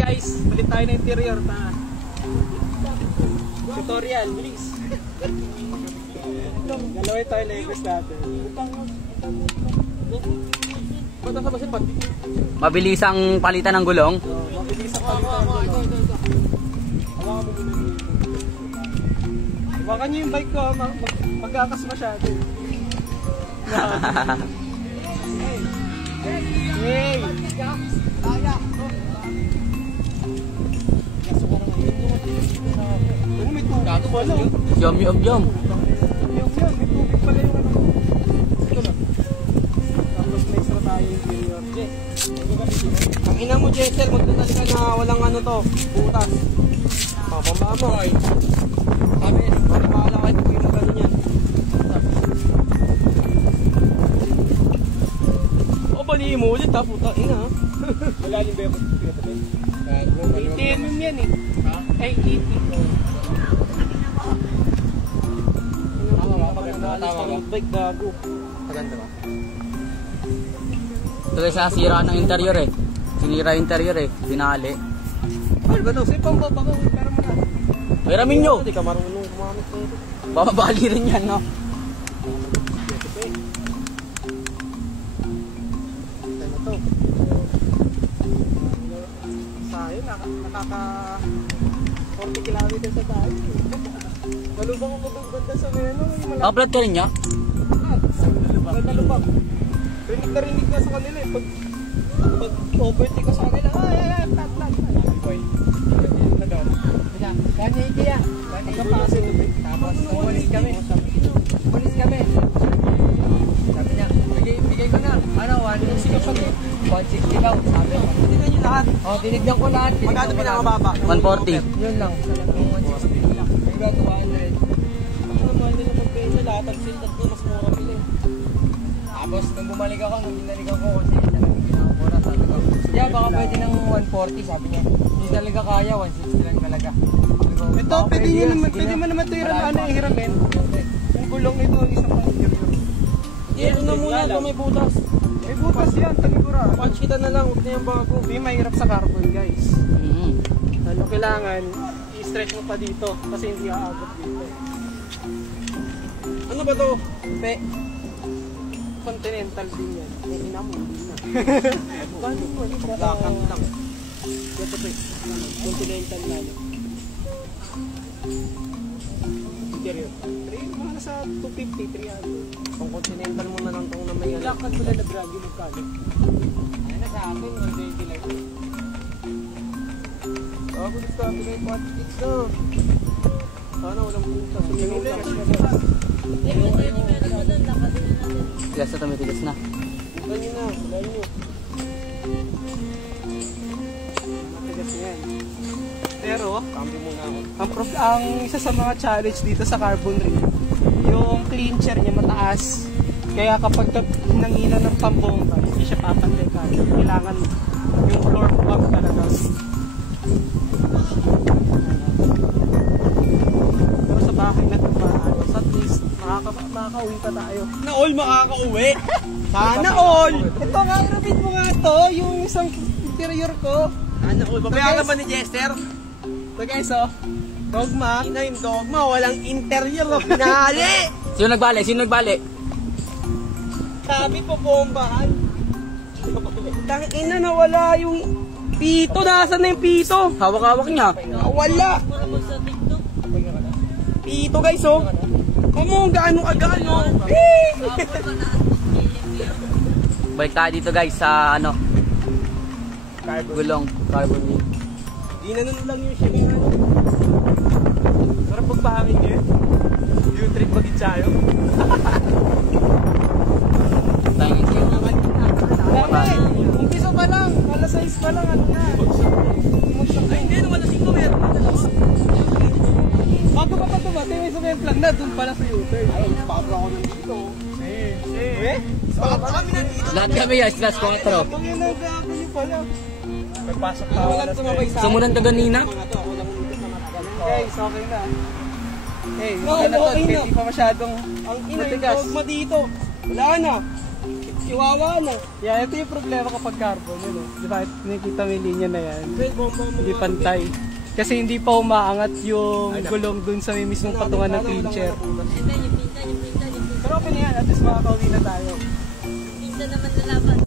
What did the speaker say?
guys, balik tayo na interior. Tutorial, bilis. Galawin tayo Legos natin. Mabilis ang palitan ng gulong. Mabilis ang palitan ng gulong. Hawakan nyo yung bike ko, mag-akas masyado. Hey! May tubig pala. Yum. May tubig pala yung ano. Ito na. Tapos may isra tayo yung interior. Ang ina mo, Jester, magdadali ka na walang ano to, butas. Pambaba mo. Sabi, bahala kayo kung yung magano yan. O, balihin mo ulit ha, puta. Ina ha. Malalim ba yung pinatabi? 80mm yan eh. Ay, 80. Tama ba? Bike gago. Maganda ba? Ito guys, nasira ng interior eh. Sinira yung interior eh. Binali. Ano ba ito? Sige, pambaba ko. Pero mo na. Piramin nyo! Hindi ka marunong kumamit na ito. Bababali rin yan, no? Sayo, nakaka 40 kilometers sa tayo. Malubang ako doon ganda sa meno. Upload ka rin niya? Malubang. Rinig na rinig nga sa kanila eh. Pag overtake ko sa kanila, ay, flat. Kanya ikiya. Pagkapasin ito. Tapos, umalis kami. Sabi niya, bigay ko na. Ano, 160 daw. Sabi ko. Tinignan niyo lahat. O, tinignan ko lahat. Magkano pinakababa? 140. Yun lang. 160 lang. Maybe 200. Ano mahal nila magpesa? Lahat ang sildat ko, mas mura pili. Tapos, nung bumalik ako, nung binalikan ko, kasi talagang pinakapura. Sabi ko, yeah, baka pwede ng 140. Sabi niya, hindi talaga kaya, 160 lang talaga. Ito, pwede mo naman ito hiramin. Yung gulong ito, isang pang-interior. Ito na muna, ito may butas. May butas yan, tanigura. Punch kita na lang, huwag na yung bago. Hindi mahirap sa carbon, guys. Ano kailangan, i-stretch mo pa dito, kasi hindi aabot dito. Ano ba to? Continental din yan. May ina mo, hindi na. Paano mo? Lakang lang. Ito pe. Continental na. Interior. Mga nasa 250, 300. Kung continental mo na lang itong na may lakad mo na na-brag yung magkano. Ayan na sa akin, 120 lang. Ako gusto kami na yung patikits na. Sana walang butas. Tigas na tumitigas na. Bukan nyo na, bukan nyo. Matigas na yan. Pero, cambio muna ako. Ang isa sa mga challenge dito sa carbon ring, yung clincher niya mataas. Kaya kapag nangina ng pambomba, hindi siya papantay ka. Kailangan yung floor bump talaga. Pero sa bahay na ito so at least makaka-uwi pa tayo. Na all makaka-uwi? Sana all! Ito nga, irapit mo nga to, yung isang interior ko. Sana all. Babayaran ba ni Jester? So guys, dogma. Ina yung dogma, walang interior. Pinali! Sino nagbali? Sabi po bombahan. Tangina na wala yung pito. Nasaan na yung pito? Hawak-hawak niya. Wala. Pito guys, Kamu, gaano. Balik tayo dito guys sa ano, gulong, carbon wheel. Ginanon lang yung siya. Sarap pagpahangin niya. Yung trip mag-itsayo. Tangin siya. Umpisa pa lang. Alas 6 pa lang. Ano na? Ay, hindi. Naman na 5 meron. Bago pa ito ba? May sabihin plug na. Doon pala sa U-turn. Ay, bago ako nandito. Bago kami nandito. Lahat kami guys, last 4. Pag yun ang gago niyo pala. Magpasok pa ako alas 9. Sumunan ta ganina. Guys, okay na. Hey, okay na to. Hindi pa masyadong ang ina. Huwag mo dito. Wala na. Chihuahua na. Yeah, ito yung problema kapag carbon, yun, di ba? Nakikita mo yung linya na yan. Wait, bomba mo. Hindi pantay. Kasi hindi pa umaangat yung gulong dun sa may mismong patungan ng clincher. And then yung pinsan. Pero okay na yan, at least makakauwi na tayo. Pinsan naman lalaban.